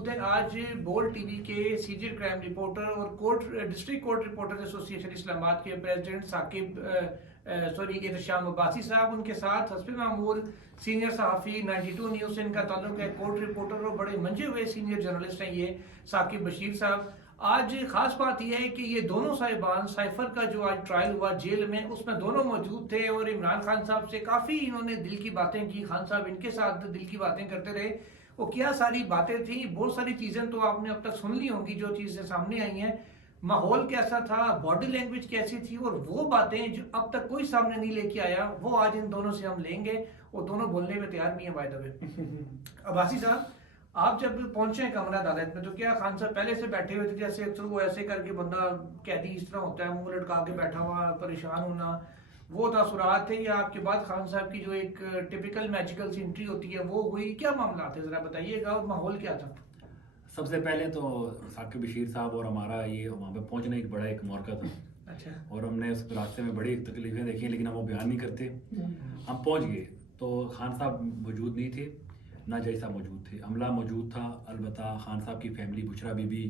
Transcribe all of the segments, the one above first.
मौजूद हैं आज बोल्ड टीवी के सीनियर क्राइम रिपोर्टर और district court reporter association Islamabad के प्रेसिडेंट इरशाद अब्बासी साहब, उनके साथ हस्बी मामूल सीनियर सहाफ़ी 92 न्यूज़ से इनका ताल्लुक है, कोर्ट रिपोर्टर और बड़े मंजे हुए सीनियर जर्नलिस्ट हैं ये साकिब बशीर साहब। आज खास बात यह है कि ये दोनों साहिबान साइफर का जो आज ट्रायल हुआ जेल में, उसमें दोनों मौजूद थे और इमरान खान साहब से काफ़ी इन्होंने दिल की बातें की। खान साहब इनके साथ दिल की बातें करते रहे। वो क्या सारी बातें थी, बहुत सारी चीज़ें तो आपने अब तक सुन ली होंगी जो चीज़ें सामने आई हैं। माहौल कैसा था, बॉडी लैंग्वेज कैसी थी, और वो बातें जो अब तक कोई सामने नहीं लेके आया, वो आज इन दोनों से हम लेंगे। वो दोनों बोलने में तैयार नहीं है बाय द वे। अब्बासी साहब, आप जब पहुंचे कमरा अदालत में तो क्या खान साहब पहले से बैठे हुए थे, जैसे अक्सर वो ऐसे करके बंदा कैदी इस तरह होता है, मुंह लटका के बैठा हुआ परेशान होना, वो तासुरात थे, या आपके बाद खान साहब की जो एक टिपिकल मैजिकल सी एंट्री होती है वो हुई? क्या मामला थे जरा बताइएगा, और माहौल क्या था? सबसे पहले तो साकिब बशीर साहब और हमारा ये वहाँ पे पहुँचने एक बड़ा एक मौका था। अच्छा। और हमने उस रास्ते में बड़ी तकलीफें देखी, लेकिन हम वो बयान नहीं करते। हम पहुँच गए तो खान साहब मौजूद नहीं थे, ना जय साहब मौजूद थे। अमला मौजूद था, अलबत्ता खान साहब की फैमिली, बुशरा बीबी,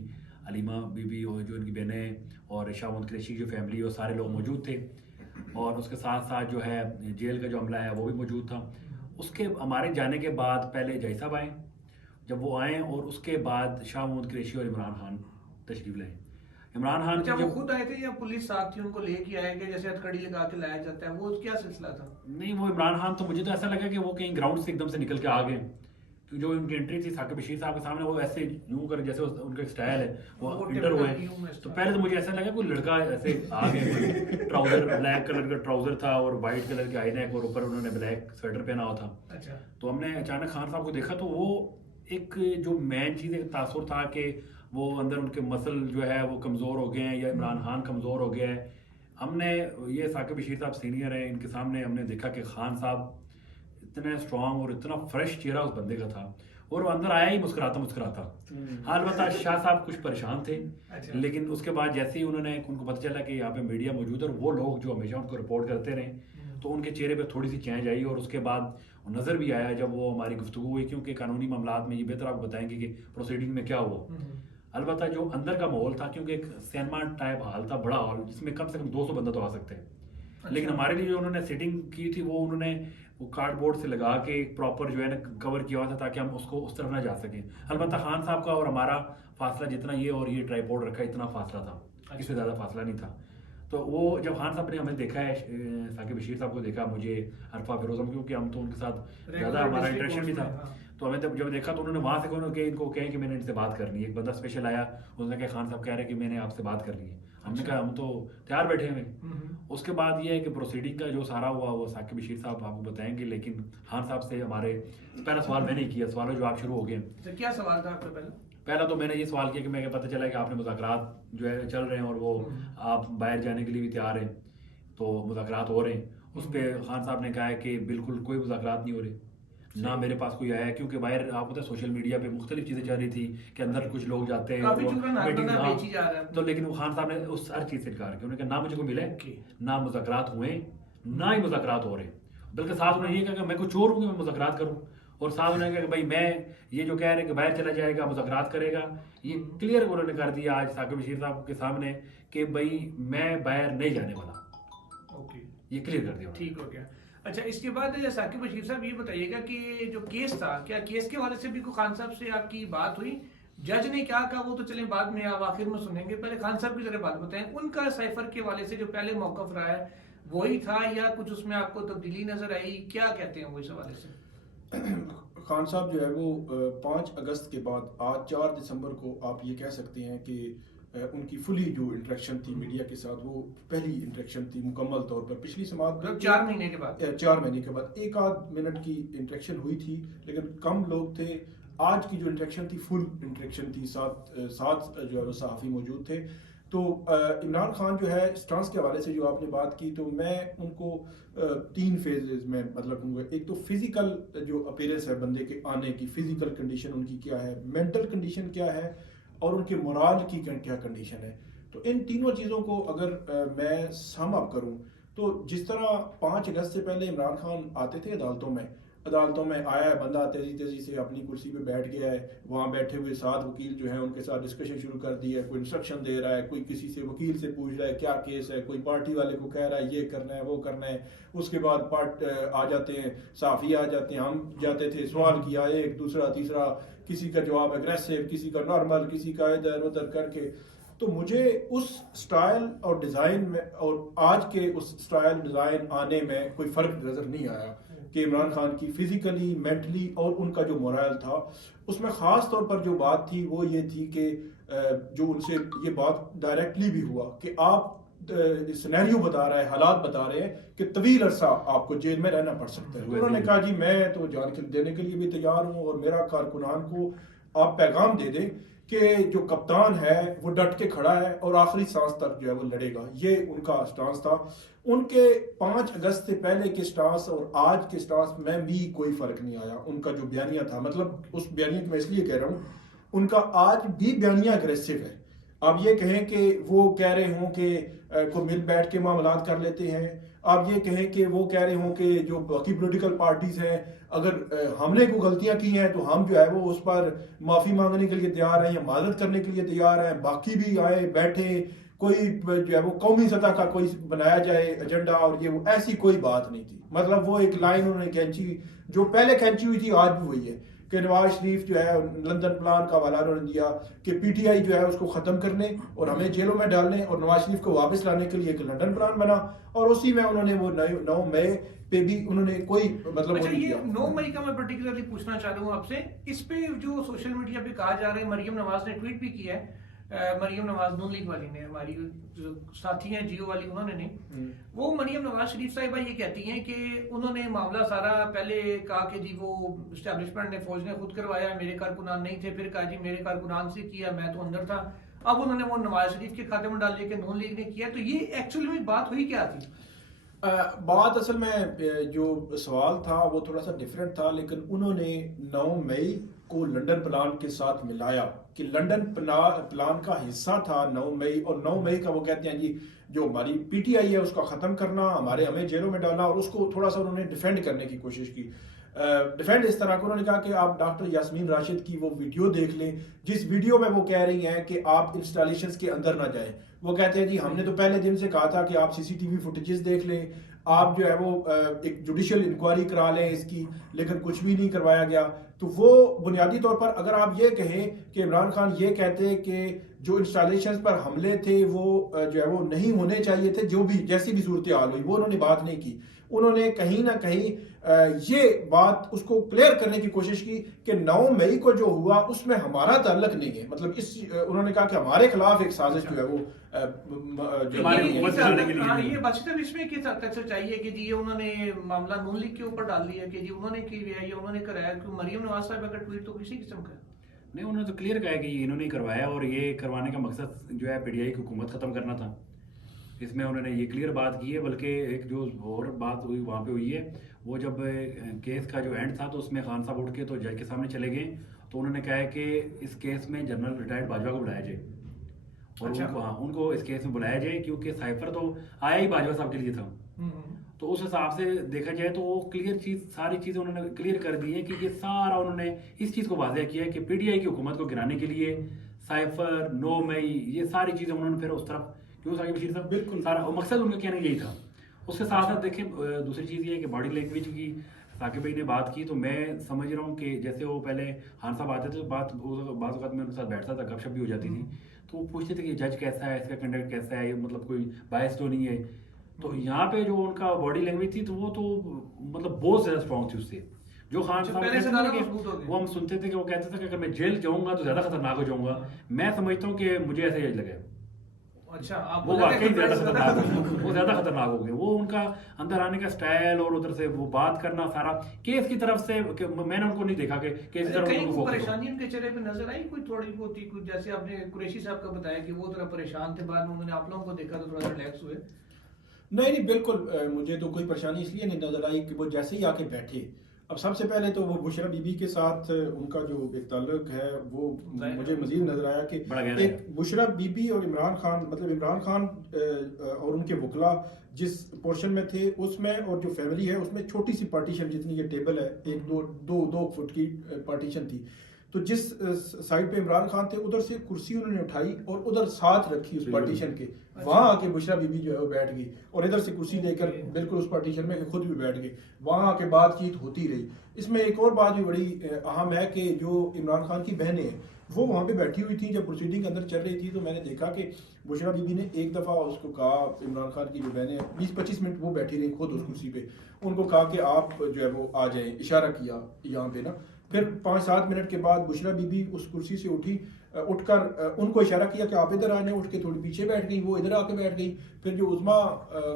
अलीमा बीबी और जो उनकी बहनें और शामुद कुरैशी की जो फैमिली है वो सारे लोग मौजूद थे। और उसके साथ साथ जो है जेल का जो अमला है वो भी मौजूद था। उसके हमारे जाने के बाद पहले जय साहब आए, जब वो आए और उसके बाद शाह महमूद कुरैशी और इमरान खान तशरीफ लाए। इमरान खान अच्छा, वो खुद आए थे या पुलिस साथ थी उनको लेके आए गए, जैसे हथकड़ी लगा के लाया जाता है, वो क्या सिलसिला था? नहीं, वो इमरान खान तो मुझे तो ऐसा लगा कि वो कहीं ग्राउंड से एकदम से निकल के आ गए, क्योंकि जो उनकी एंट्री थी साकिब बशीर साहब के सामने वो ऐसे यूं कर, जैसे उनका स्टाइल है वो इंटर हुए। तो पहले तो मुझे ऐसा लगा कोई लड़का ऐसे आ गए, ट्राउजर ब्लैक कलर का ट्राउजर था और वाइट कलर के आई नेक और ऊपर उन्होंने ब्लैक स्वेटर पहना हुआ था। अच्छा। तो हमने अचानक खान साहब को देखा तो वो एक जो मेन चीज़ एक तासुर था कि वो अंदर उनके मसल जो है वो कमज़ोर हो गए हैं या इमरान खान कमज़ोर हो गया है। हमने ये साकिब बशीर साहब सीनियर हैं, इनके सामने हमने देखा कि खान साहब इतने स्ट्रांग और इतना फ्रेश चेहरा उस बंदे का था, और वो अंदर आया ही मुस्कुराता मुस्कुराता। हाल बता शाह साहब कुछ परेशान थे। अच्छा। लेकिन उसके बाद जैसे ही उनको पता चला कि यहाँ पे मीडिया मौजूद है और वो लोग जो हमेशा उनको रिपोर्ट करते रहे, तो उनके चेहरे पे थोड़ी सी चेंज आई। और उसके बाद नज़र भी आया जब वो हमारी गुफ्तगू हुई, क्योंकि कानूनी मामलात में ये बेहतर आपको बताएंगे कि प्रोसीडिंग में क्या हुआ। अलबत्ता जो अंदर का माहौल था, क्योंकि एक सिनेमा टाइप हॉल था, बड़ा हॉल जिसमें कम से कम 200 बंदा तो आ सकते हैं। अच्छा। लेकिन हमारे लिए जो उन्होंने सेटिंग की थी वो उन्होंने वो कार्डबोर्ड से लगा के एक प्रॉपर जो है ना कवर किया हुआ था, ताकि हम उसको उस तरफ ना जा सकें। अलबत्ता खान साहब का और हमारा फासला जितना ये और ये ट्राइपॉड रखा इतना फासला था। अच्छा। इससे ज़्यादा फासला नहीं था। तो वो जब खान साहब ने हमें देखा है, साकिब बशीर साहब को देखा, मुझे अरफा फिरोज, क्योंकि हम तो उनके साथ ज़्यादा हमारा इंटरेक्शन भी था। तो हमें जब देखा तो उन्होंने वहाँ से इनको कहें कि मैंने इनसे बात करनी है। एक बंदा स्पेशल आया, उसने कहा खान साहब कह रहे हैं कि मैंने आपसे बात करनी है। हमने कहा हम तो तैयार बैठे हुए। उसके बाद ये है कि प्रोसीडिंग का जो सारा हुआ वो साकिब बशीर साहब आपको बताएंगे, लेकिन खान साहब से हमारे पहला सवाल मैंने किया, सवाल जवाब शुरू हो गए। तो क्या सवाल था आपका पहला तो मैंने ये सवाल किया कि मैं पता चला कि आपने मुज़ाकरात जो है चल रहे हैं और वो आप बाहर जाने के लिए भी तैयार हैं, तो मुज़ाकरात हो रहे हैं। उस पर खान साहब ने कहा है कि बिल्कुल कोई मुज़ाकरात नहीं हो रहे, ना मेरे पास कोई आया है, क्योंकि बाहर आपको पता है सोशल मीडिया पे मुख्तलिफ चीज़ें चल रही थी कि अंदर कुछ लोग जाते हैं तो लेकिन वो खान साहब ने उस हर चीज़ से इनकार किया। उन्होंने कहा ना मुझे कोई मिले, ना मुज़ाकरात हुए, ना ही मुज़ाकरात हो रहे। बल्कि साहब उन्होंने ये कहा कि मैं कुछ और हूँ कि मैं मुज़ाकरात करूँ, और साहब उन्होंने कहा कि भाई मैं ये जो कह रहे हैं कि बाहर चला जाएगा मुज़ाकरात करेगा, ये क्लियर उन्होंने कर दिया आज साकिब बशीर साहब के सामने कि भाई मैं बाहर नहीं जाने वाला। ओके, ये क्लियर कर दिया। ठीक हो गया। अच्छा, इसके बाद साकिब बशीर साहब ये बताइएगा कि जो केस था, क्या केस के हवाले से भी कोई खान साहब से आपकी बात हुई? जज ने क्या कहा वो तो चलें बाद में आप आखिर में सुनेंगे, पहले खान साहब की जरा बात बताएं। उनका साइफर के हवाले से जो पहले मौकफ रहा है वही था या कुछ उसमें आपको तब्दीली नजर आई? क्या कहते हैं वो इस हवाले से? खान साहब जो है वो 5 अगस्त के बाद आज 4 दिसंबर को आप ये कह सकते हैं कि उनकी फुली जो इंटरेक्शन थी मीडिया के साथ, वो पहली इंटरेक्शन थी मुकम्मल तौर पर पिछली समात में 4 महीने के बाद। 4 महीने के बाद 1 आध मिनट की इंटरेक्शन हुई थी, लेकिन कम लोग थे। आज की जो इंटरेक्शन थी फुल इंटरेक्शन थी, सात जो है वो सहाफ़ी मौजूद थे। तो इमरान खान जो है स्टांस के हवाले से जो आपने बात की, तो मैं उनको 3 फेजेस में मतलब दूंगा। एक तो फिजिकल जो अपीयरेंस है बंदे के आने की, फिजिकल कंडीशन उनकी क्या है, मेंटल कंडीशन क्या है, और उनके मोराल की क्या कंडीशन है। तो इन तीनों चीज़ों को अगर मैं सम अप करूं, तो जिस तरह 5 अगस्त से पहले इमरान खान आते थे अदालतों में, अदालतों में आया है बंदा, तेजी तेजी से अपनी कुर्सी पे बैठ गया है, वहाँ बैठे हुए 7 वकील जो हैं उनके साथ डिस्कशन शुरू कर दी है, कोई इंस्ट्रक्शन दे रहा है, कोई किसी से वकील से पूछ रहा है क्या केस है, कोई पार्टी वाले को कह रहा है ये करना है वो करना है। उसके बाद आ जाते हैं सहाफ़ी, आ जाते हैं, हम जाते थे, सवाल किया एक दूसरा तीसरा, किसी का जवाब एग्रेसिव, किसी का नॉर्मल, किसी का इधर उधर करके। तो मुझे उस स्टाइल और डिज़ाइन में और आज के उस स्टाइल डिज़ाइन आने में कोई फ़र्क नज़र नहीं आया कि इमरान खान की फिजिकली, मेंटली और उनका जो मोरल था उसमें ख़ास तौर पर जो बात थी वो ये थी कि जो उनसे ये बात डायरेक्टली भी हुआ कि आप सिनेरियो बता रहा है, हालात बता रहे हैं कि तवील अरसा आपको जेल में रहना पड़ सकता है। तो उन्होंने कहा जी मैं तो जान देने के लिए भी तैयार हूँ और मेरा कारकुनान को आप पैगाम दे दें कि जो कप्तान है वो डट के खड़ा है और आखिरी सांस तक जो है वो लड़ेगा। ये उनका स्टांस था। उनके 5 अगस्त से पहले के स्टांस और आज के स्टांस में भी कोई फर्क नहीं आया। उनका जो बयानिया था, मतलब उस बयानिया को मैं इसलिए कह रहा हूँ, उनका आज भी बयानिया अग्रेसिव है। आप ये कहें कि वो कह रहे हों कि को मिल बैठ के मामलात कर लेते हैं, आप ये कहें कि वो कह रहे हों कि जो बाकी पॉलिटिकल पार्टीज हैं अगर हमने कोई गलतियां की हैं तो हम जो है वो उस पर माफ़ी मांगने के लिए तैयार हैं या मादत करने के लिए तैयार हैं, बाकी भी आए बैठे, कोई जो है वो कौमी सतह का कोई बनाया जाए एजेंडा, और ये वो ऐसी कोई बात नहीं थी। मतलब वो एक लाइन उन्होंने खींची जो पहले खींची हुई थी आज भी वही है कि नवाज शरीफ जो है लंदन प्लान का हवाला उन्होंने दिया कि पीटीआई जो है उसको ख़त्म करने और हमें जेलों में डालने और नवाज शरीफ को वापस लाने के लिए एक लंदन प्लान बना, और उसी में उन्होंने वो 9 मई पे भी उन्होंने कोई मतलब अच्छा, ये 9 मई का मैं पर्टिकुलरली पूछना चाह रहा हूँ आपसे, इस पे जो सोशल मीडिया पे कहा जा रहा है, मरियम नवाज ने ट्वीट भी किया है, मरियम नवाज नून लीग वाली ने, हमारी जो साथी हैं जियो वाली, उन्होंने नहीं, वो मरियम नवाज शरीफ साहिबा ये कहती हैं कि उन्होंने मामला सारा पहले कहा कि जी वो एस्टेब्लिशमेंट ने, फौज ने खुद करवाया, मेरे कारकुनान नहीं थे, फिर कहा जी मेरे कारकुनान से किया, मैं तो अंदर था, अब उन्होंने वो नवाज शरीफ के खाते में डाल दिया कि नून लीग ने किया। तो ये एक्चुअली में बात हुई क्या थी? बात असल में जो सवाल था वो थोड़ा सा डिफरेंट था, लेकिन उन्होंने 9 मई को लंदन प्लान के साथ मिलाया कि लंदन प्लान का हिस्सा था 9 मई, और 9 मई का वो कहते हैं जी जो हमारी पीटीआई है उसका ख़त्म करना, हमें जेलों में डालना, और उसको थोड़ा सा उन्होंने डिफेंड करने की कोशिश की। डिफेंड इस तरह को उन्होंने कहा कि आप डॉक्टर यास्मीन राशिद की वो वीडियो देख लें जिस वीडियो में वो कह रही हैं कि आप इंस्टॉलेशंस के अंदर ना जाएं। वो कहते हैं जी हमने तो पहले दिन से कहा था कि आप सीसीटीवी फुटेजेस देख लें, आप जो है वो एक जुडिशियल इंक्वायरी करा लें इसकी, लेकिन कुछ भी नहीं करवाया गया। तो वो बुनियादी तौर पर अगर आप ये कहें कि इमरान खान ये कहते कि जो इंस्टॉलेशंस पर हमले थे वो जो है वो नहीं होने चाहिए थे, जो भी जैसी भी सूरत हाल हुई, वो उन्होंने बात नहीं की। उन्होंने कहीं ना कहीं ये बात उसको क्लियर करने की कोशिश की कि 9 मई को जो हुआ उसमें हमारा ताल्लुक नहीं है। मतलब इस उन्होंने कहा कि हमारे खिलाफ एक साजिश जो है वो ये बचकर इसमें किस हद तक सच्चाई है कि जी ये उन्होंने मामला नून लीग के ऊपर डाल दिया कि जी उन्होंने किया या उन्होंने कराया? क्योंकि मरियम नवाज साहब का ट्वीट तो किसी किस्म का नहीं, उन्होंने तो क्लियर कहा कि ये इन्होंने करवाया और ये करवाने का मकसद जो है पीटीआई की हुकूमत ख़त्म करना था। इसमें उन्होंने ये क्लियर बात की है। बल्कि एक जो और बात हुई वहाँ पे हुई है, वो जब केस का जो एंड था तो उसमें खान साहब उठ के तो जज के सामने चले गए, तो उन्होंने कहा है कि इस केस में जनरल रिटायर्ड बाजवा को बुलाया जाए और अच्छा। उनको इस केस में बुलाया जाए, क्योंकि साइफर तो आया ही बाजवा साहब के लिए था। तो उस हिसाब से देखा जाए तो वो क्लियर चीज़, सारी चीज़ें उन्होंने क्लियर कर दी है कि ये सारा उन्होंने इस चीज़ को वाज़ेह किया है कि पीटीआई की हुकूमत को गिराने के लिए साइफर, 9 मई, ये सारी चीज़ें उन्होंने फिर उस तरफ क्यों साकिब बशीर साहब बिल्कुल सारा मकसद उनका कहना यही था। उसके साथ साथ देखें दूसरी चीज़ ये है कि बॉडी लैंग्वेज की साकिब भाई ने बात की, तो मैं समझ रहा हूँ कि जैसे वो पहले खान साहब आते थे तो बात मैं उनके साथ बैठता था, गपशप भी हो जाती थी, तो वो पूछते थे कि जज कैसा है, इसका कंडक्ट कैसा है, मतलब कोई बायस तो नहीं है। तो यहाँ पे जो उनका बॉडी लैंग्वेज थी तो वो तो मतलब बहुत ज़्यादा स्ट्रॉन्ग थी उससे। जो खान साहब वो हम सुनते थे कि वो कहते थे कि अगर मैं जेल जाऊँगा तो ज़्यादा खतरनाक हो जाऊँगा। मैं समझता हूँ कि मुझे ऐसे ही लगे। अच्छा, आप वो वाकई ज़्यादा खतरनाक हो गए, वो ज़्यादा खतरनाक हो गए। वो उनका अंदर आने का स्टाइल और उधर से वो बात करना सारा केस की तरफ से, मैंने उनको नहीं देखा कि केस की कहीं तरफ परेशानी उनके चेहरे पे नजर आई कोई थोड़ी बहुत ही, कुछ जैसे आपने कुरैशी साहब का बताया कि वो थोड़ा परेशान थे, बाद में उन्होंने आप लोगों को देखा तो थोड़ा रिलैक्स हुए? नहीं बिल्कुल, मुझे तो कोई परेशानी इसलिए नहीं नजर आई कि वो जैसे ही आके बैठे, अब सबसे पहले तो वो बुशरा बीबी के साथ उनका जो एक ताल्लुक है वो मुझे मजीद नजर आया कि बड़ा गहरा एक बुशरा बीबी और इमरान खान, मतलब इमरान खान और उनके वकला जिस पोर्शन में थे उसमें, और जो फैमिली है उसमें छोटी सी पार्टीशन जितनी ये टेबल है, एक दो फुट की पार्टीशन थी। तो जिस साइड पे इमरान खान थे उधर से कुर्सी उन्होंने उठाई और उधर साथ रखी उस पार्टीशन के, वहां आके बुशरा बीबी जो है वो बैठ गई और इधर से कुर्सी लेकर बिल्कुल उस पार्टीशन में खुद भी बैठ गई, वहां आके बातचीत होती रही। इसमें एक और बात भी बड़ी अहम है कि जो इमरान खान की बहनें हैं वो वहां पे बैठी हुई थी जब प्रोसीडिंग अंदर चल रही थी, तो मैंने देखा कि बुशरा बीबी ने एक दफा उसको कहा, इमरान खान की जो बहनें 20-25 मिनट वो बैठी रही खुद उस कुर्सी पे, उनको कहा कि आप जो है वो आ जाएं, इशारा किया यहाँ पे ना। फिर 5-7 मिनट के बाद बुशरा बीबी उस कुर्सी से उठकर उनको इशारा किया कि आप इधर आने, उठ के थोड़ी पीछे बैठ गई, वो इधर आके बैठ गई। फिर जो उज़मा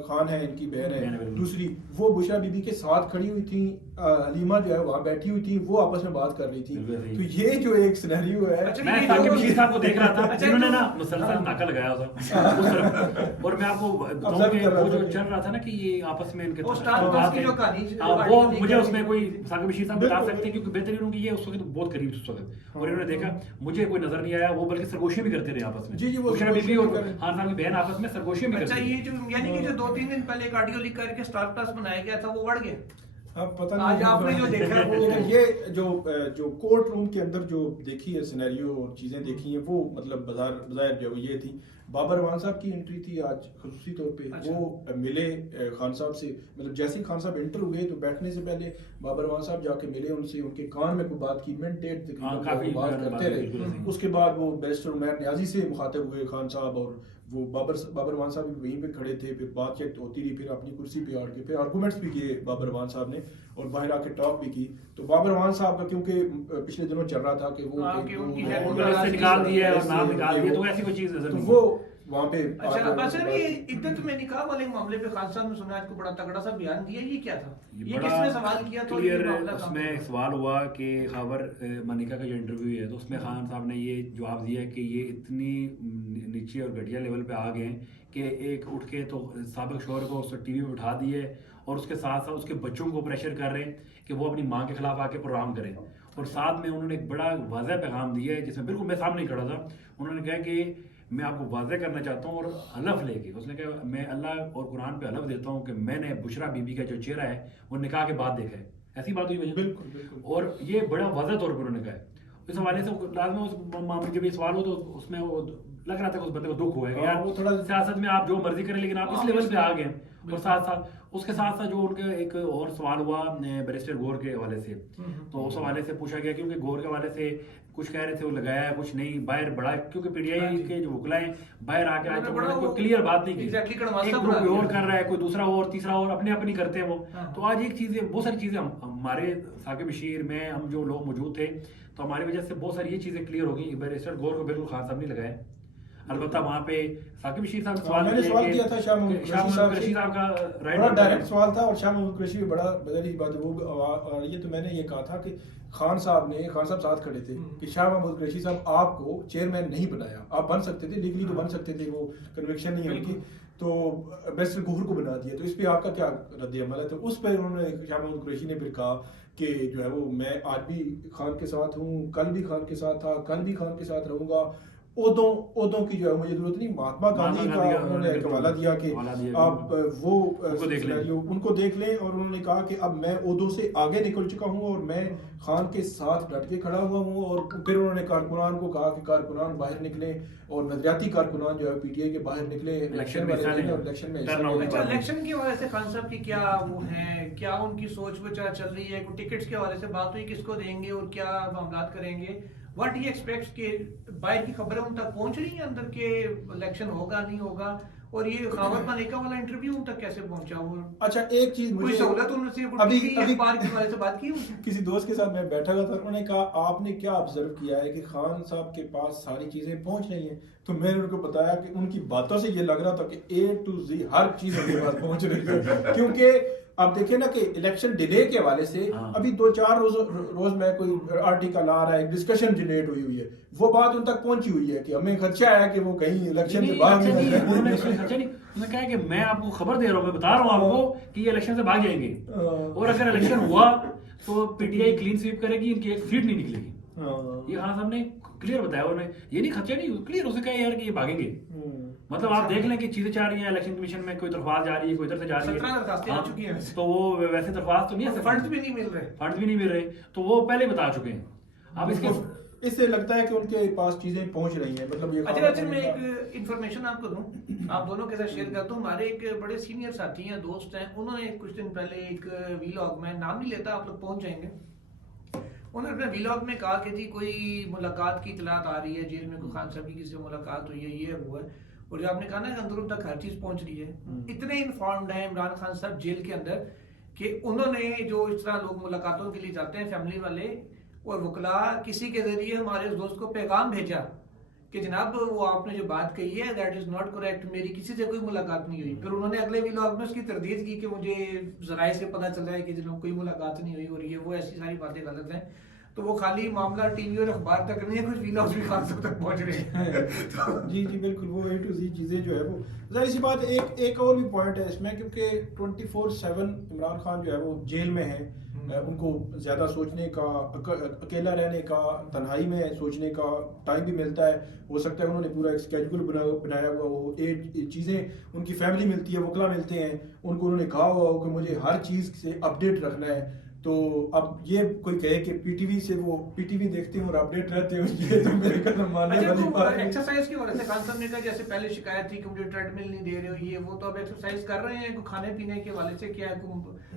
खान है इनकी बहन है दूसरी, वो बुशरा बीबी के साथ खड़ी हुई थी, हलीमा जो है वहाँ बैठी हुई थी, वो आपस में बात कर रही थी। तो ये जो एक सिनेरियो है, मैं साकिब बशीर साहब को देख रहा था जिन्होंने ना मुसलसल नाका लगाया था उस तरफ, और मैं आपको बताऊं कि वो जो चल रहा था ना कि ये आपस में इनके वो स्टार प्लस की जो कहानी वो मुझे उसमें कोई साकिब बशीर साहब बता सकते हैं क्योंकि बेहतरीन उनकी ये उस वक्त बहुत करीब उस वक्त, और इन्होंने देखा मुझे कोई नजर नहीं आया, वो बल्कि सरगोशियां भी करते रहे आपस में। जी जी, वो बुशरा बीबी और खान साहब की बहन आपस में सरगोशियां भी अच्छा, करती ये जो यानी कि जो 2-3 दिन पहले एक ऑडियो लीक करके स्टार प्लस बनाया गया था वो बढ़ गया। अब पता आज नहीं आपने जो देखा वो ये जो कोर्ट रूम के अंदर जो देखी है सिनेरियो और चीजें देखी हैं वो मतलब बाजार जो ये थी। बाबर रवान साहब की एंट्री थी आज खुसूसी तौर पे। अच्छा। वो मिले खान साहब से, मतलब जैसे ही खान साहब एंटर हुए तो बैठने से पहले बाबर रवान साहब जाके मिले उनसे, उनके कान में कोई बात की, मिनट काफी बात करते बिल्कुल रहे। उसके बाद वो बैरिस्टर उमैर न्याजी से मुखातिब हुए खान साहब, और वो बाबर रवान साहब भी वहीं पे खड़े थे। फिर बातचीत होती रही, फिर अपनी कुर्सी पे आड़ के फिर आर्गूमेंट्स भी किए बाबर रवान साहब ने, और बाहर आके टॉक भी की। तो बाबर रवान साहब का क्योंकि पिछले दिनों चल रहा था कि वो निकाल दिया है और नाम निकाल दिया, तो ऐसी कोई चीज नजर तो नहीं। वो वहाँ पे अच्छा, बस अभी इद्दत में निकाह वाले मामले पे खान साहब ने सुना आज को बड़ा तगड़ा सा बयान दिया, ये क्या था? ये किसने सवाल किया? तो क्लियर उसमें एक सवाल हुआ कि खबर मनिका का जो इंटरव्यू है तो उसमें खान साहब ने ये जवाब दिया कि ये इतनी नीचे और घटिया लेवल पे आ गए हैं कि एक उठ के तो साबिक शोहर को उस टीवी पे उठा दिए और उसके साथ साथ उसके बच्चों को प्रेशर कर रहे हैं कि वो अपनी माँ के खिलाफ आके प्रोग्राम करें, और साथ में उन्होंने एक बड़ा वाज़ह पैगाम दिया है जिसमें बिल्कुल मैं सामने खड़ा था। उन्होंने कहा कि मैं आपको वाज़ह करना चाहता हूँ, और हलफ लेके उसने कहा मैं अल्लाह और कुरान पे हलफ देता हूँ कि मैंने बुशरा बीबी का जो चेहरा है वो निकाह के बाद देखा है। ऐसी बात हुई वजह, बिल्कुल बिल्कुल, और ये बड़ा वाज़ह तौर पर उन्होंने कहा है। इस हवाले से लाजमी उस मामले जब ये सवाल हो तो उसमें वो लग रहा था कि उस बंदे को दुख हुआ है कि यार वो थोड़ा सियासत में आप जो मर्जी करें लेकिन आप इस लेवल पे आ गए। और साथ साथ उसके साथ साथ जो उनके एक और सवाल हुआ बैरिस्टर गौर के हवाले से, तो उस हवाले से पूछा गया क्योंकि गौर के हवाले से कुछ कह रहे थे वो लगाया है कुछ नहीं, बाहर बड़ा क्योंकि पीटीआई के जो वकला हैं बाहर आके आज तक उन्होंने कोई क्लियर बात नहीं की। एक ग्रुप और कर रहा है, कोई दूसरा और तीसरा और अपने अपनी करते हैं वो। तो आज एक चीज़ बहुत सारी चीज़ें हमारे साकिब बशीर में हम जो लोग मौजूद थे तो हमारी वजह से बहुत सारी ये चीज़ें क्लियर होगी। बैरिस्टर गौर को बिल्कुल खान साहब नहीं लगाया, अलबत्ता वहाँ पे साकिब बशीर साहब ने सवाल किया था शाह महमूद कुरैशी साहब का बड़ा डायरेक्ट सवाल था, और शाह महमूद कुरैशी भी बड़ा बदली बात है वो। और ये तो मैंने ये कहा था कि खान साहब साथ खड़े थे कि शाह महमूद कुरैशी साहब आपको चेयरमैन नहीं बनाया, आप बन सकते थे, लीगली तो बन सकते थे, वो कन्विक्शन नहीं है उनकी, तो बैरिस्टर गौहर को बना दिया। तो इस पे आपका क्या रद्द अमल है? तो उस पर उन्होंने शाह महमूद कुरैशी ने फिर कहा कि जो है वो मैं आज भी खान के साथ हूँ, कल भी खान के साथ था, कल भी खान के साथ रहूंगा, ओदों की जो है मुझे जरूरत नहीं। महात्मा गांधी का उन्होंने एक हवाला दिया कि आप वो उनको देख लें, और उन्होंने कहा कि अब मैं ओदों से आगे निकल चुका हूं और मैं खान के साथ डट के खड़ा हुआ हूं। और फिर उन्होंने कारकुनान को कहा कि कारकुनान बाहर निकले, और नजरियाती कारकुनान जो है पीटीआई के बाहर निकले इलेक्शन में, और इलेक्शन में इलेक्शन की वजह से खान साहब की क्या वो है, क्या उनकी सोच विचार चल रही है? टिकट्स के हवाले से बात हुई, किसको देंगे और क्या मामला करेंगे? व्हाट ही एक्सपेक्ट्स के बाहर की खबरें उन तक पहुंच रही हैं अंदर के इलेक्शन होगा नहीं होगा, और ये खबर मलिका वाला इंटरव्यू उन तक कैसे पहुंचा? वो अच्छा, एक चीज मुझे कोई सहूलत उनसे अभी अखबार के बारे से बात की किसी दोस्त के साथ मैं बैठा हुआ था, उन्होंने कहा आपने क्या ऑब्जर्व किया है कि खान साहब के पास सारी चीजें पहुंच रही हैं? तो मैंने उनको बताया कि उनकी बातों से ये लग रहा था कि A to Z हर चीज उनके पास पहुंच रही है। क्योंकि आप देखिए ना कि इलेक्शन डिले के हवाले से अभी 2-4 रोज में कोई आर्टिकल आ रहा है, डिस्कशन जनरेट हुई है, वो बात उन तक पहुंची हुई है कि हमें खर्चा है कि वो कहीं इलेक्शन से भाग नहीं जाए। उन्होंने कहा कि मैं आपको खबर दे रहा हूँ, मैं बता रहा हूँ आपको कि ये इलेक्शन से भाग जाएंगे, और अगर इलेक्शन हुआ तो पीटीआई क्लीन स्वीप करेगी, इनकी एक सीट नहीं निकलेगी। हाँ। ये खान साहब ने क्लियर बताया, उन्होंने ये नहीं खर्चा नहीं क्लियर उसे कहा यार कि ये भागेंगे। मतलब आप देख लें कि चीजें चाह रही हैं इलेक्शन कमीशन में, कोई दरख्वास्त जा रही है, कोई इधर से जा रही है, 17 दरखास्तें आ चुकी हैं वैसे। तो वो वैसे दरख्वास्त तो नहीं है, फंड्स भी नहीं मिल रहे। फंड्स भी नहीं मिल रहे, तो वो पहले बता चुके हैं। अब इसके इससे लगता है कि उनके पास चीजें पहुंच रही हैं, मतलब ये अच्छा मैं एक इन्फॉर्मेशन आपको दूं, आप दोनों के साथ शेयर करता हूँ। हमारे एक बड़े सीनियर साथी हैं, दोस्त हैं, उन्होंने कुछ दिन पहले एक वीलॉग में, नाम नहीं लेता, आप लोग पहुंच जाएंगे, उन्होंने अपने वीलॉग में कहा कि जी कोई मुलाकात की इतलात आ रही है, जेल में कोई खान साहब की किसी से मुलाकात हुई है, ये हुआ है। और जो आपने कहा ना कि अंदरों तक हर चीज पहुंच रही है, इतने इन्फॉर्म्ड है इमरान खान साहब जेल के अंदर कि उन्होंने जो इस तरह लोग मुलाकातों के लिए जाते हैं फैमिली वाले और वकला, किसी के जरिए हमारे उस दोस्त को पैगाम भेजा कि जनाब वो आपने जो बात कही है दैट इज नॉट करेक्ट, मेरी किसी से कोई मुलाकात नहीं हुई। फिर उन्होंने अगले व्लॉग में उसकी तरदीद की कि मुझे जराए से पता चल रहा है कि जनाब कोई मुलाकात नहीं हुई और ये वो ऐसी सारी बातें गलत हैं। तो वो खाली मामला टीवी और अखबार तक नहीं है, कुछ व्लॉग्स भी खान साहब तक पहुंच रहे हैं। तो जी बिल्कुल, वो A to Z चीजें जो है वो जाहिर सी बात। एक और भी पॉइंट है इसमें, क्योंकि 24/7 इमरान खान जो है वो जेल में है, उनको ज्यादा सोचने का, अकेला रहने का, तन्हाई में सोचने का टाइम भी मिलता है। हो सकता है उन्होंने पूरा एक स्केड्यूल बनाया हुआ हो, चीजें उनकी फैमिली मिलती है, वकला मिलते हैं, उनको उन्होंने कहा हुआ हो कि मुझे हर चीज से अपडेट रखना है। तो अब ये कोई कहे कि पीटीवी से वो पीटीवी देखते हैं और अपडेट रहते हैं, ये तो मेरे कदम मानने वाली बात नहीं। एक्सरसाइज की वजह से खान साहब ने कहा जैसे पहले शिकायत थी कि मुझे ट्रेडमिल नहीं दे रहे हो, ये वो, तो अब एक्सरसाइज कर रहे हैं। खाने पीने के हवाले से क्या है,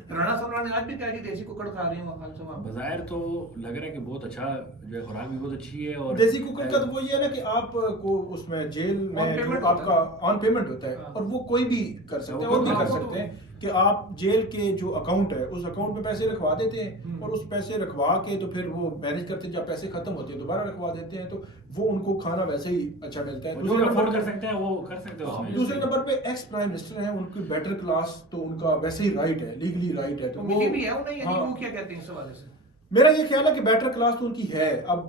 राणा साहब ने आज भी कहा कि देसी कुकड़ खा रहे हैं खान साहब। बाहर तो लग रहा है कि बहुत अच्छा जो है, खुराक भी बहुत अच्छी है। और देसी कुकर का तो वो ये है ना कि आपको उसमें जेल में आपका ऑन पेमेंट होता है, और वो कोई भी कर सकते हैं, और भी कर सकते हैं कि आप जेल के जो अकाउंट है उस अकाउंट में पैसे रखवा देते हैं, और उस पैसे रखवा के तो फिर वो मैनेज करते हैं, जब पैसे खत्म होते हैं दोबारा रखवा देते हैं, तो वो उनको खाना वैसे ही अच्छा मिलता है। जो अफोर्ड कर सकते हैं वो कर सकते हैं उसमें। दूसरे नंबर पे एक्स प्राइम मिनिस्टर हैं, उनकी बेटर क्लास, तो उनका वैसे ही राइट है, लीगली राइट है। तो वो मिली भी है उन्हें, यानी वो क्या कहते हैं इस हवाले से? मेरा ये ख्याल है कि बेटर क्लास तो उनकी है। अब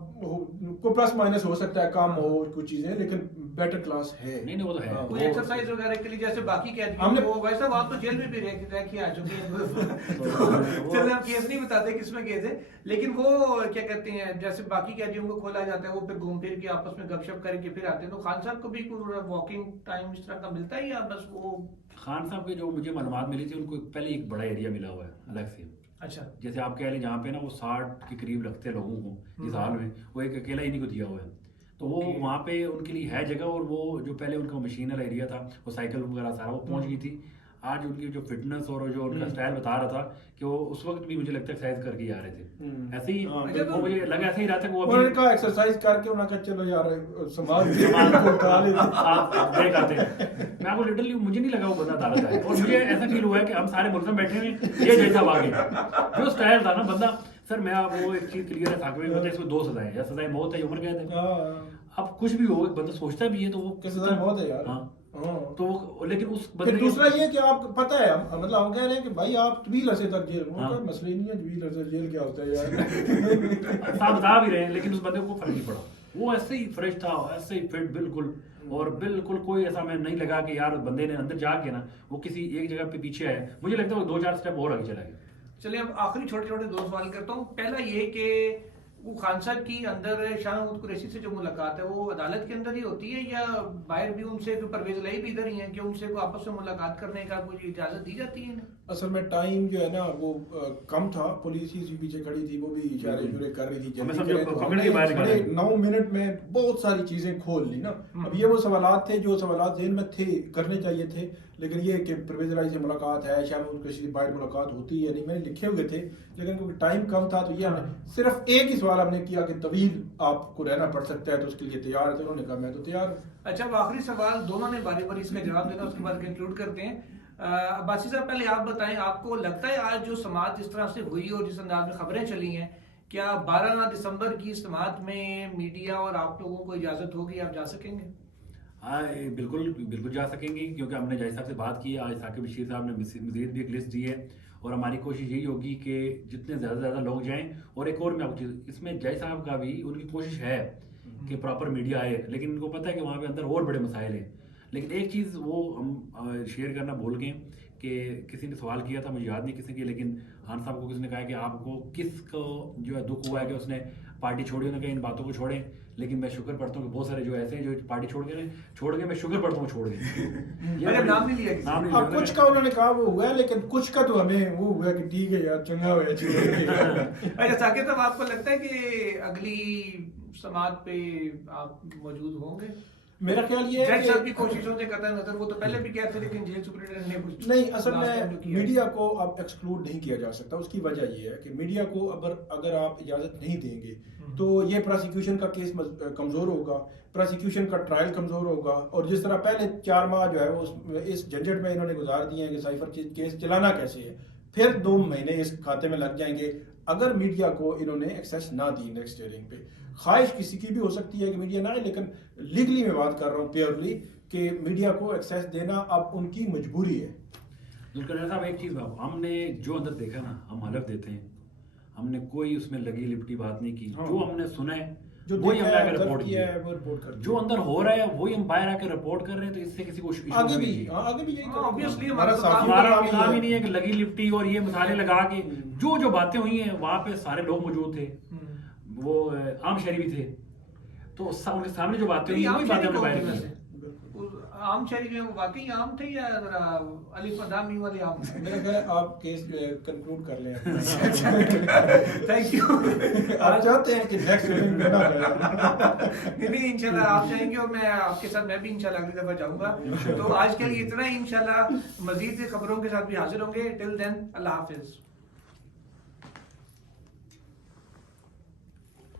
को प्लस माइनस हो सकता है, कम हो कुछ चीजें, लेकिन बेटर क्लास है। नहीं वो तो है। कोई एक्सरसाइज वगैरह के लिए जैसे बाकी कैदी हमने वो वैसा आप तो जेल में भी रह के आ चुके हैं। चलिए हम केस नहीं बताते किसमें केस है, लेकिन वो क्या कहते हैं, जैसे बाकी कैदियों को खोला जाता है, वो फिर घूम फिर के आपस में गपशप करके फिर आते हैं। तो खान साहब को भी कोई वॉकिंग टाइम इस तरह का मिलता है या बस वो? खान साहब के जो मुझे मालूमात मिली थी, उनको पहले एक बड़ा एरिया मिला हुआ है अलग से। अच्छा, जैसे आप कह लें जहाँ पे ना वो 60 के करीब लगते हैं लोगों को जिस हाल में, वो एक अकेला इन्हीं को दिया हुआ है। तो वो वहाँ पे उनके लिए है जगह, और वो जो पहले उनका मशीनल एरिया था, वो साइकिल वगैरह सारा वो पहुँच गई थी। आज उनकी जो फिटनेस और जो उनका स्टाइल बता रहा था कि वो उस वक्त भी मुझे लगता है एक्सरसाइज करके ही आ रहे थे। ऐसे ही वो मुझे लगा ऐसे ही रहा था कि वो उन्होंने कहा एक्सरसाइज करके उन्होंने कहा चलो यार समाज देख आते हैं। मैं आपको लिटरली मुझे नहीं लगा वो बंदा अदालत आए, और मुझे ऐसा फील हुआ है कि हम सारे मुल्क में बैठे हैं, ये जैसा आगे जो स्टाइल था ना बंदा। सर मैं वो एक चीज क्लियर है, साकिब भाई, इसमें 2 सजाएं, या सजाएं मौत है, उम्र कैद है। अब कुछ भी हो, एक बंदा सोचता भी है तो वो सजाएं मौत है यार। तो वो, लेकिन उस फिर दूसरा ये कि आपको पता है, मतलब हम कह रहे हैं कि भाई आप तवील अरसे तक जेल, कोई मसले नहीं है, तवील अरसे जेल क्या होता है यार। आप बता भी रहे हैं, लेकिन उस बंदे को फर्क नहीं पड़ा, वो ऐसे ही फ्रेश था, ऐसे ही फिट बिल्कुल, और बिल्कुल कोई ऐसा मैं नहीं लगा कि यार बंदे ने अंदर जाके ना वो किसी एक जगह पे पीछे है। मुझे लगता है वो 2-4 स्टेप और आगे चला गया। चलिए अब आखिरी छोटे छोटे 2 सवाल करता हूँ। पहला ये कि वो खान साहब की अंदर शाह महमूद कुरैशी से जो मुलाकात है वो अदालत के अंदर ही होती है या बाहर भी उनसे, परवेज लाई भी इधर ही है कि उनसे को आपस में मुलाकात करने का कोई इजाजत दी जाती है? असल में टाइम जो है ना वो कम था, पुलिस ही पीछे खड़ी थी, वो भी इशारे जुरे कर रही थी, जल्दी करें, तो हमने 9 मिनट में बहुत सारी चीजें खोल ली ना। अब ये वो सवालात थे जो सवालात जेल में थे, करने चाहिए थे, लेकिन ये कि परवेज लाई से मुलाकात है, शाह महमूद कुरैशी से बाहर मुलाकात होती है नहीं, मैंने लिखे हुए थे, लेकिन क्योंकि टाइम कम था तो ये हमने सिर्फ एक ही सवाल हमने किया कि तवील आपको रहना पड़ सकता है तो उसके लिए तैयार है, तो उन्होंने कहा मैं तो तैयार हूँ। अच्छा, अब आखिरी सवाल, दोनों ने बारी बारी इसका जवाब देना, उसके बाद कंक्लूड करते हैं। अब्बासी साहब पहले आप बताएं, आपको लगता है आज जो समाअत जिस तरह से हुई और जिस अंदाज में खबरें चली हैं, क्या 12 दिसंबर की समाअत में मीडिया और आप लोगों को इजाजत होगी, आप जा सकेंगे? हाँ बिल्कुल बिल्कुल जा सकेंगे, क्योंकि हमने जय साहब से बात की, आज साकिब बशीर साहब ने मजीद भी एक लिस्ट दी है, और हमारी कोशिश यही होगी कि जितने ज़्यादा से ज़्यादा लोग जाएं। और एक और मैं आपको चीज़, इसमें जय साहब का भी उनकी कोशिश है कि प्रॉपर मीडिया आए, लेकिन उनको पता है कि वहाँ पे अंदर और बड़े मसाइल हैं। लेकिन एक चीज़ वो हम शेयर करना भूल गए कि किसी ने सवाल किया था, मुझे याद नहीं किसने किया, लेकिन खान साहब को किसी ने कहा कि आपको किसको जो है दुख हुआ है कि उसने पार्टी छोड़ी। उन्होंने कहा इन बातों को छोड़ें, लेकिन मैं शुक्र पढ़ता हूँ कि बहुत सारे जो ऐसे हैं जो पार्टी छोड़ गए, मैं शुक्र पढ़ता हूँ छोड़ गए। अगर नाम नहीं लिया किसी नाम नहीं हाँ, लिया कुछ का उन्होंने कहा वो हुआ है, लेकिन कुछ का तो हमें वो हुआ कि ठीक है यार, चंगा हुआ अच्छा साकिब साहब, आपको लगता है कि अगली समात पे आप मौजूद होंगे? मेरा ख्याल ये है जज साहब की कि कोशिशों से कतई नजर, वो तो पहले भी कहते थे, लेकिन जेल सुपरिटेंडेंट ने कुछ नहीं, असल last time जो में किया। मीडिया को अब एक्सक्लूड नहीं किया जा सकता। उसकी वजह ये है कि मीडिया को अगर आप इजाजत नहीं देंगे तो ये प्रोसिक्यूशन का केस कमजोर होगा, प्रोसिक्यूशन का ट्रायल कमजोर होगा, और जिस तरह पहले 4 माह जो है वो इस झंझट में इन्होंने गुजार दिए हैं कि साइफर केस चलाना कैसे है, फिर 2 महीने इस खाते में लग जाएंगे अगर मीडिया को इन्होंने एक्सेस ना दी नेक्स्ट हियरिंग पे। ख्वाहिश किसी की भी हो सकती है कि मीडिया ना आए, लेकिन लीगली मैं बात कर रहा हूँ प्योरली कि मीडिया को एक्सेस देना अब उनकी मजबूरी है। जुल्कर साहब एक चीज़ हमने जो अंदर देखा ना, हम हलफ देते हैं, हमने कोई उसमें लगी लिपटी बात नहीं की। हाँ। जो हमने सुना है जो वही देखा हमने है, आकर ऑब्जर्व रिपोर्ट किया किया है, वो रिपोर्ट कर जो अंदर हो रहा है वही हम बाहर आकर रिपोर्ट कर रहे हैं, तो इससे किसी को issue आगे नहीं भी चाहिए। आगे भी यही हाँ, करेंगे। obviously हमारा हमारा तो साथियों हमारा का काम ही है। नहीं है कि लगी लिपटी और ये मसाले लगा के जो बातें हुई हैं वहां पे सारे लोग मौजूद थे, वो आम शहरी भी थे, तो उनके सामने जो बातें हुई वही बातें हमने बाहर की। आम शहरी जो है वो वाकई आम थे या अलिफ अदामी वाले आम थे? मेरा ख्याल है आप केस कंक्लूड कर लें। Thank you. आप चाहते हैं कि नेक्स्ट हियरिंग में ना जाए। नहीं, इंशाल्लाह आप जाएंगे और मैं आपके साथ, मैं भी इंशाल्लाह अगली दफा जाऊंगा। तो आज के लिए इतना ही, इंशाल्लाह मजीद खबरों के साथ भी हाजिर होंगे। टिल देन, अल्लाह हाफिज।